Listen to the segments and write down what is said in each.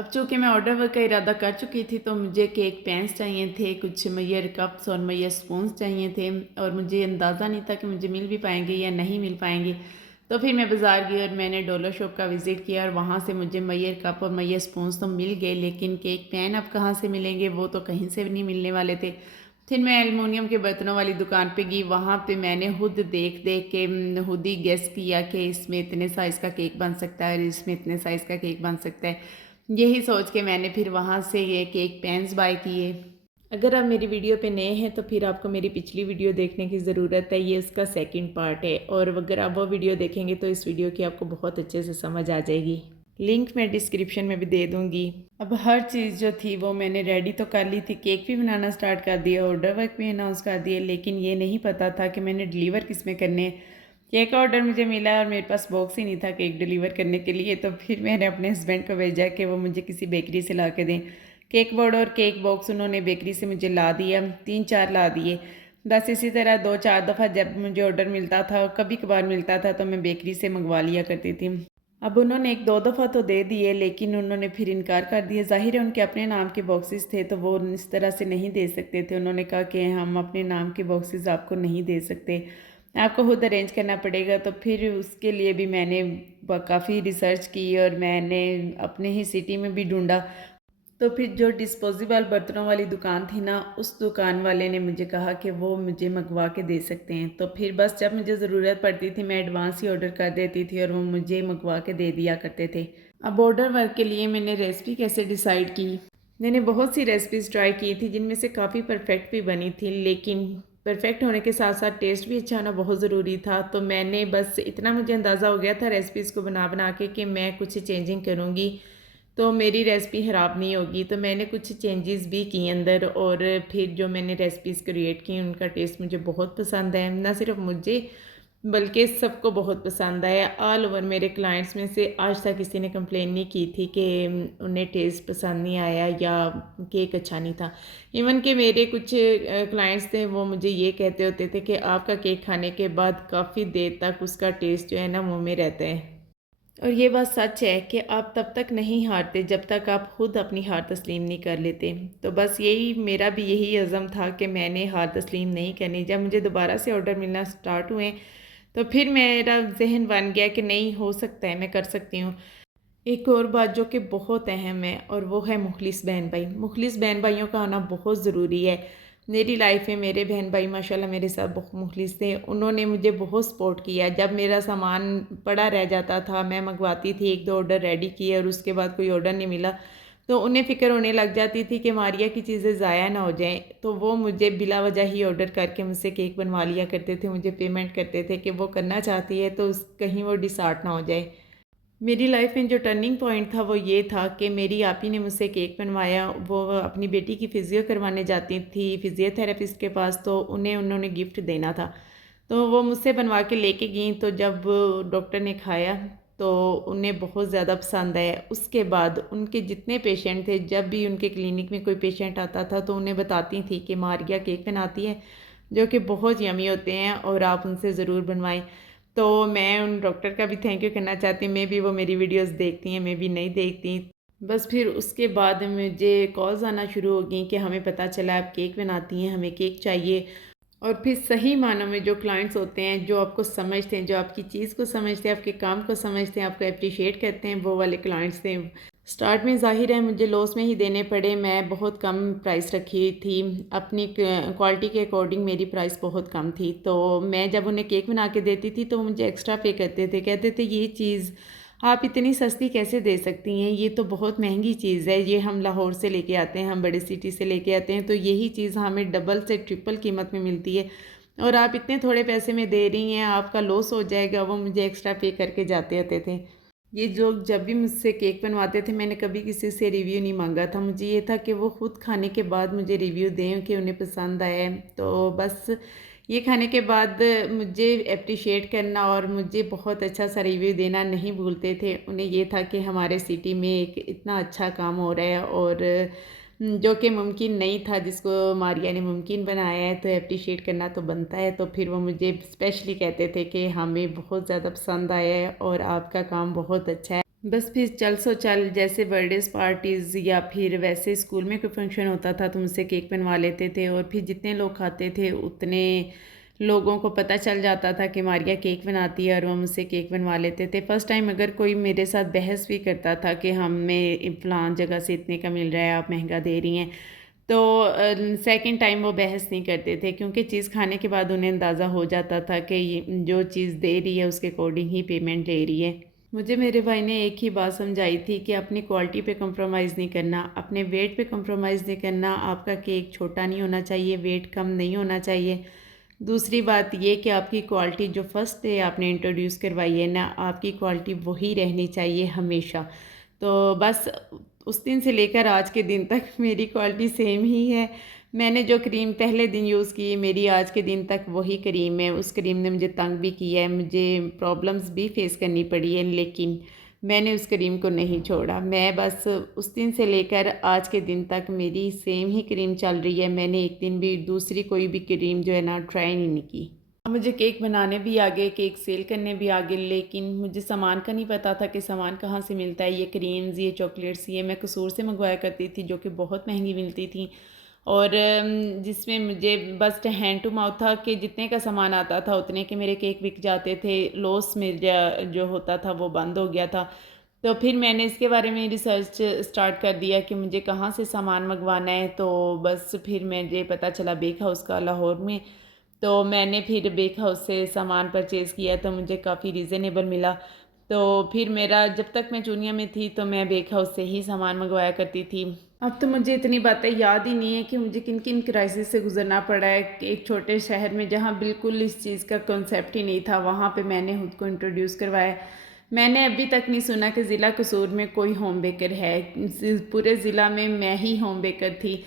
अब चूँकि मैं ऑर्डर वर्क का इरादा कर चुकी थी तो मुझे केक पैन्स चाहिए थे, कुछ मैयर कप्स और मैयर स्पून्स चाहिए थे और मुझे अंदाज़ा नहीं था कि मुझे मिल भी पाएंगे या नहीं मिल पाएंगे। तो फिर मैं बाज़ार गई और मैंने डॉलर शॉप का विज़िट किया और वहाँ से मुझे मैयर कप और मैयर स्पून्स तो मिल गए, लेकिन केक पैन अब कहाँ से मिलेंगे, वो तो कहीं से भी नहीं मिलने वाले थे। फिर मैं एलुमिनियम के बर्तनों वाली दुकान पे गई, वहाँ पे मैंने खुद देख देख के खुद ही गेस किया कि इसमें इतने साइज़ का केक बन सकता है और इसमें इतने साइज़ का केक बन सकता है। यही सोच के मैंने फिर वहाँ से ये केक पैन्स बाय किए। अगर आप मेरी वीडियो पे नए हैं तो फिर आपको मेरी पिछली वीडियो देखने की ज़रूरत है, ये उसका सेकंड पार्ट है और अगर आप वो वीडियो देखेंगे तो इस वीडियो की आपको बहुत अच्छे से समझ आ जाएगी। लिंक मैं डिस्क्रिप्शन में भी दे दूँगी। अब हर चीज़ जो थी वो मैंने रेडी तो कर ली थी, केक भी बनाना स्टार्ट कर दिया, ऑर्डर वर्क भी अनाउंस कर दिए, लेकिन ये नहीं पता था कि मैंने डिलीवर किस में करने हैं। केक का ऑर्डर मुझे मिला और मेरे पास बॉक्स ही नहीं था केक डिलीवर करने के लिए, तो फिर मैंने अपने हस्बैंड को भेजा कि वो मुझे किसी बेकरी से ला के दें। केक बोर्ड और केक बॉक्स उन्होंने बेकरी से मुझे ला दिया, 3-4 ला दिए। बस इसी तरह 2-4 दफ़ा जब मुझे ऑर्डर मिलता था, कभी कभार मिलता था तो मैं बेकरी से मंगवा लिया करती थी। अब उन्होंने 1-2 दफ़ा तो दे दिए, लेकिन उन्होंने फिर इनकार कर दिया। ज़ाहिर है उनके अपने नाम के बॉक्सेस थे तो वो इस तरह से नहीं दे सकते थे। उन्होंने कहा कि हम अपने नाम के बॉक्सेस आपको नहीं दे सकते, आपको खुद अरेंज करना पड़ेगा। तो फिर उसके लिए भी मैंने काफ़ी रिसर्च की और मैंने अपने ही सिटी में भी ढूंढा। तो फिर जो डिस्पोजेबल बर्तनों वाली दुकान थी ना, उस दुकान वाले ने मुझे कहा कि वो मुझे मंगवा के दे सकते हैं। तो फिर बस जब मुझे ज़रूरत पड़ती थी मैं एडवांस ही ऑर्डर कर देती थी और वो मुझे मंगवा के दे दिया करते थे। अब ऑर्डर वर्क के लिए मैंने रेसिपी कैसे डिसाइड की। मैंने बहुत सी रेसिपीज़ ट्राई की थी जिनमें से काफ़ी परफेक्ट भी बनी थी, लेकिन परफेक्ट होने के साथ साथ टेस्ट भी अच्छा होना बहुत ज़रूरी था। तो मैंने बस इतना मुझे अंदाज़ा हो गया था रेसिपीज़ को बना बना के कि मैं कुछ चेंजिंग करूँगी तो मेरी रेसिपी ख़राब नहीं होगी। तो मैंने कुछ चेंजेस भी किए अंदर और फिर जो मैंने रेसिपीज़ क्रिएट की उनका टेस्ट मुझे बहुत पसंद है। ना सिर्फ मुझे बल्कि सबको बहुत पसंद आया। ऑल ओवर मेरे क्लाइंट्स में से आज तक किसी ने कंप्लेन नहीं की थी कि उन्हें टेस्ट पसंद नहीं आया या केक अच्छा नहीं था। इवन कि मेरे कुछ क्लाइंट्स थे वो मुझे ये कहते होते थे कि आपका केक खाने के बाद काफ़ी देर तक उसका टेस्ट जो है ना मुँह में रहता है। और ये बात सच है कि आप तब तक नहीं हारते जब तक आप खुद अपनी हार तस्लीम नहीं कर लेते। तो बस यही मेरा भी यही अज़म था कि मैंने हार तस्लीम नहीं करनी। जब मुझे दोबारा से ऑर्डर मिलना स्टार्ट हुए तो फिर मेरा जहन बन गया कि नहीं, हो सकता है मैं कर सकती हूँ। एक और बात जो कि बहुत अहम है और वो है मुखलिस बहन भाई। मुखलिस बहन भाइयों का आना बहुत ज़रूरी है। मेरी लाइफ में मेरे बहन भाई माशाल्लाह मेरे साथ बहुत मुखलिस थे। उन्होंने मुझे बहुत सपोर्ट किया। जब मेरा सामान पड़ा रह जाता था, मैं मंगवाती थी, 1-2 ऑर्डर रेडी किए और उसके बाद कोई ऑर्डर नहीं मिला, तो उन्हें फ़िक्र होने लग जाती थी कि मारिया की चीज़ें ज़ाया ना हो जाएँ। तो वो मुझे बिला वजह ही ऑर्डर करके मुझसे केक बनवा लिया करते थे। मुझे पेमेंट करते थे कि वो करना चाहती है तो कहीं वो डिसहार्ट ना हो जाए। मेरी लाइफ में जो टर्निंग पॉइंट था वो ये था कि मेरी आपी ने मुझसे केक बनवाया। वो अपनी बेटी की फ़िज़ियो करवाने जाती थी फ़िज़ियोथेरेपिस्ट के पास, तो उन्होंने गिफ्ट देना था। तो वो मुझसे बनवा के लेके गई, तो जब डॉक्टर ने खाया तो उन्हें बहुत ज़्यादा पसंद आया। उसके बाद उनके जितने पेशेंट थे, जब भी उनके क्लिनिक में कोई पेशेंट आता था तो उन्हें बताती थी कि मारिया केक बनाती है जो कि बहुत यमी होते हैं और आप उनसे ज़रूर बनवाएं। तो मैं उन डॉक्टर का भी थैंक यू करना चाहती हूँ। मे बी वो मेरी वीडियोस देखती हैं, मे बी नहीं देखती। बस फिर उसके बाद मुझे कॉल्स आना शुरू हो गई कि हमें पता चला आप केक बनाती हैं, हमें केक चाहिए। और फिर सही मानों में जो क्लाइंट्स होते हैं, जो आपको समझते हैं, जो आपकी चीज़ को समझते हैं, आपके काम को समझते हैं, आपको अप्रिशिएट करते हैं, वो वाले क्लाइंट्स थे। स्टार्ट में ज़ाहिर है मुझे लॉस में ही देने पड़े। मैं बहुत कम प्राइस रखी थी, अपनी क्वालिटी के अकॉर्डिंग मेरी प्राइस बहुत कम थी। तो मैं जब उन्हें केक बना के देती थी तो वो मुझे एक्स्ट्रा पे करते थे, कहते थे ये चीज़ आप इतनी सस्ती कैसे दे सकती हैं, ये तो बहुत महंगी चीज़ है, ये हम लाहौर से लेके आते हैं, हम बड़ी सिटी से लेके आते हैं, तो यही चीज़ हमें डबल से ट्रिपल कीमत में मिलती है और आप इतने थोड़े पैसे में दे रही हैं, आपका लॉस हो जाएगा। वो मुझे एक्स्ट्रा पे करके जाते होते थे। ये जो जब भी मुझसे केक बनवाते थे मैंने कभी किसी से रिव्यू नहीं मांगा था। मुझे ये था कि वो ख़ुद खाने के बाद मुझे रिव्यू दें कि उन्हें पसंद आया है। तो बस ये खाने के बाद मुझे अप्रिशिएट करना और मुझे बहुत अच्छा सा रिव्यू देना नहीं भूलते थे। उन्हें ये था कि हमारे सिटी में एक इतना अच्छा काम हो रहा है और जो कि मुमकिन नहीं था, जिसको मारिया ने मुमकिन बनाया है, तो अप्रिशिएट करना तो बनता है। तो फिर वो मुझे स्पेशली कहते थे कि हमें बहुत ज़्यादा पसंद आया है और आपका काम बहुत अच्छा है। बस फिर चल सो चल, जैसे बर्थडेज़ पार्टीज़ या फिर वैसे स्कूल में कोई फंक्शन होता था तो मुझसे केक बनवा लेते थे, और फिर जितने लोग खाते थे उतने लोगों को पता चल जाता था कि मारिया केक बनाती है, और वो मुझसे केक बनवा लेते थे। फ़र्स्ट टाइम अगर कोई मेरे साथ बहस भी करता था कि हमें फ़लाँ जगह से इतने का मिल रहा है, आप महंगा दे रही हैं, तो सेकंड टाइम वो बहस नहीं करते थे, क्योंकि चीज़ खाने के बाद उन्हें अंदाज़ा हो जाता था कि ये जो चीज़ दे रही है उसके अकॉर्डिंग ही पेमेंट ले रही है। मुझे मेरे भाई ने एक ही बात समझाई थी कि अपनी क्वालिटी पे कंप्रोमाइज़ नहीं करना, अपने वेट पे कंप्रोमाइज़ नहीं करना, आपका केक छोटा नहीं होना चाहिए, वेट कम नहीं होना चाहिए। दूसरी बात ये कि आपकी क्वालिटी जो फर्स्ट डे आपने इंट्रोड्यूस करवाई है ना, आपकी क्वालिटी वही रहनी चाहिए हमेशा। तो बस उस दिन से लेकर आज के दिन तक मेरी क्वालिटी सेम ही है। मैंने जो क्रीम पहले दिन यूज़ की, मेरी आज के दिन तक वही क्रीम है। उस क्रीम ने मुझे तंग भी किया है, मुझे प्रॉब्लम्स भी फेस करनी पड़ी है, लेकिन मैंने उस क्रीम को नहीं छोड़ा। मैं बस उस दिन से लेकर आज के दिन तक मेरी सेम ही क्रीम चल रही है। मैंने एक दिन भी दूसरी कोई भी क्रीम जो है ना ट्राई नहीं की। मुझे केक बनाने भी आ गए, केक सेल करने भी आ गए, लेकिन मुझे सामान का नहीं पता था कि सामान कहाँ से मिलता है। ये क्रीम्स, ये चॉकलेट्स, ये मैं कसूर से मंगवाया करती थी, जो कि बहुत महंगी मिलती थी, और जिसमें मुझे बस हैंड टू माउथ था कि जितने का सामान आता था उतने के मेरे केक बिक जाते थे। लॉस मेरा जो होता था वो बंद हो गया था। तो फिर मैंने इसके बारे में रिसर्च स्टार्ट कर दिया कि मुझे कहाँ से सामान मंगवाना है। तो बस फिर मुझे पता चला बेक हाउस का लाहौर में। तो मैंने फिर बेक हाउस से सामान परचेज़ किया, तो मुझे काफ़ी रीज़नेबल मिला। तो फिर मेरा, जब तक मैं चूनिया में थी तो मैं बेक हाउस से ही सामान मंगवाया करती थी। अब तो मुझे इतनी बातें याद ही नहीं है कि मुझे किन किन क्राइसिस से गुजरना पड़ा है। कि एक छोटे शहर में जहाँ बिल्कुल इस चीज़ का कॉन्सेप्ट ही नहीं था, वहाँ पे मैंने खुद को इंट्रोड्यूस करवाया। मैंने अभी तक नहीं सुना कि ज़िला कसूर में कोई होम बेकर है। पूरे ज़िला में मैं ही होम बेकर थी।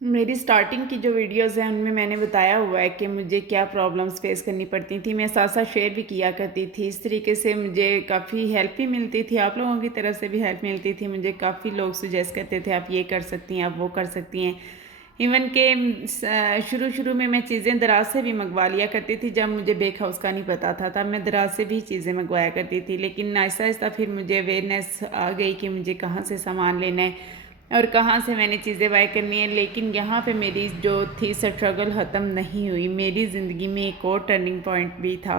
मेरी स्टार्टिंग की जो वीडियोस हैं उनमें मैंने बताया हुआ है कि मुझे क्या प्रॉब्लम्स फेस करनी पड़ती थी। मैं साथ साथ शेयर भी किया करती थी। इस तरीके से मुझे काफ़ी हेल्प भी मिलती थी, आप लोगों की तरफ से भी हेल्प मिलती थी। मुझे काफ़ी लोग सुजेस्ट करते थे आप ये कर सकती हैं, आप वो कर सकती हैं। इवन के शुरू शुरू में मैं चीज़ें दराज से भी मंगवा लिया करती थी। जब मुझे बेक हाउस का नहीं पता था तब मैं दराज से भी चीज़ें मंगवाया करती थी, लेकिन आहिस्ता आहिस्ता फिर मुझे अवेयरनेस आ गई कि मुझे कहाँ से सामान लेना है और कहाँ से मैंने चीज़ें बाय करनी है। लेकिन यहाँ पे मेरी जो थी स्ट्रगल ख़त्म नहीं हुई। मेरी ज़िंदगी में एक और टर्निंग पॉइंट भी था।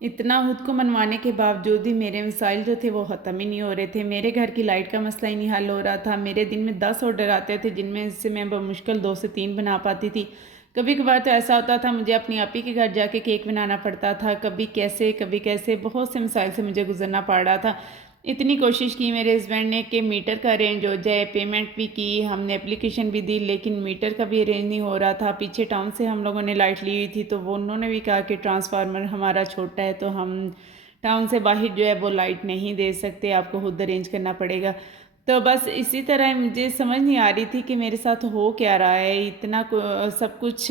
इतना खुद को मनवाने के बावजूद भी मेरे मसाइल जो थे वो ख़त्म ही नहीं हो रहे थे। मेरे घर की लाइट का मसला ही नहीं हल हो रहा था। मेरे दिन में 10 ऑर्डर आते थे, जिनमें से मैं बमुश्किल 2 से 3 बना पाती थी। कभी कभार तो ऐसा होता था मुझे अपनी आप ही के घर जाके केक बनाना पड़ता था। कभी कैसे बहुत से मसाइल से मुझे गुजरना पड़ रहा था। इतनी कोशिश की मेरे हस्बैंड ने कि मीटर का अरेंज हो जाए, पेमेंट भी की, हमने एप्लीकेशन भी दी, लेकिन मीटर का भी अरेंज नहीं हो रहा था। पीछे टाउन से हम लोगों ने लाइट ली हुई थी, तो वो उन्होंने भी कहा कि ट्रांसफार्मर हमारा छोटा है, तो हम टाउन से बाहर जो है वो लाइट नहीं दे सकते, आपको खुद अरेंज करना पड़ेगा। तो बस इसी तरह मुझे समझ नहीं आ रही थी कि मेरे साथ हो क्या रहा है। इतना सब कुछ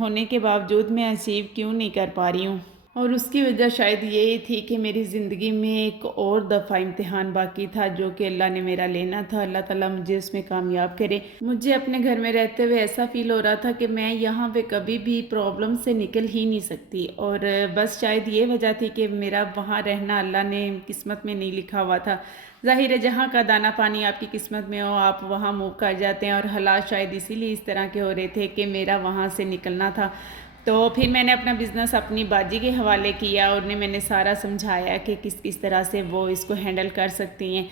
होने के बावजूद मैं अचीव क्यों नहीं कर पा रही हूँ। और उसकी वजह शायद यही थी कि मेरी ज़िंदगी में एक और दफ़ा इम्तिहान बाकी था, जो कि अल्लाह ने मेरा लेना था। अल्लाह ताला मुझे उसमें कामयाब करे। मुझे अपने घर में रहते हुए ऐसा फ़ील हो रहा था कि मैं यहाँ पे कभी भी प्रॉब्लम से निकल ही नहीं सकती, और बस शायद ये वजह थी कि मेरा वहाँ रहना अल्लाह ने किस्मत में नहीं लिखा हुआ था। ज़ाहिर है जहाँ का दाना पानी आपकी किस्मत में हो आप वहाँ मूव कर जाते हैं, और हालात शायद इसीलिए इस तरह के हो रहे थे कि मेरा वहाँ से निकलना था। तो फिर मैंने अपना बिज़नेस अपनी बाजी के हवाले किया, और उन्हें मैंने सारा समझाया कि किस किस तरह से वो इसको हैंडल कर सकती हैं।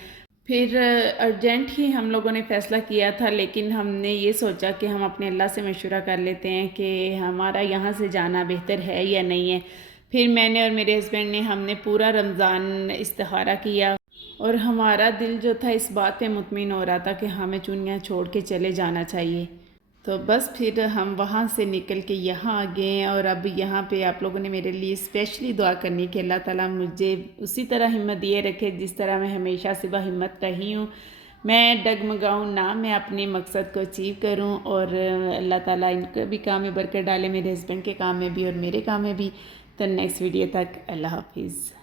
फिर अर्जेंट ही हम लोगों ने फ़ैसला किया था, लेकिन हमने ये सोचा कि हम अपने अल्लाह से मशवरा कर लेते हैं कि हमारा यहाँ से जाना बेहतर है या नहीं है। फिर मैंने और मेरे हस्बैंड ने हमने पूरा रमज़ान इस्तिखारा किया, और हमारा दिल जो था इस बात पे मुतमिन हो रहा था कि हमें चुनिया छोड़ के चले जाना चाहिए। तो बस फिर हम वहाँ से निकल के यहाँ आ गए हैं, और अब यहाँ पे आप लोगों ने मेरे लिए स्पेशली दुआ करनी कि अल्लाह ताला मुझे उसी तरह हिम्मत दिए रखे जिस तरह मैं हमेशा से हिम्मत रही हूँ। मैं डगमगाऊँ ना, मैं अपने मकसद को अचीव करूँ, और अल्लाह ताला इनका भी काम में बरकत डाले, मेरे हस्बैंड के काम में भी और मेरे काम में भी। तो नेक्स्ट वीडियो तक अल्लाह हाफिज़।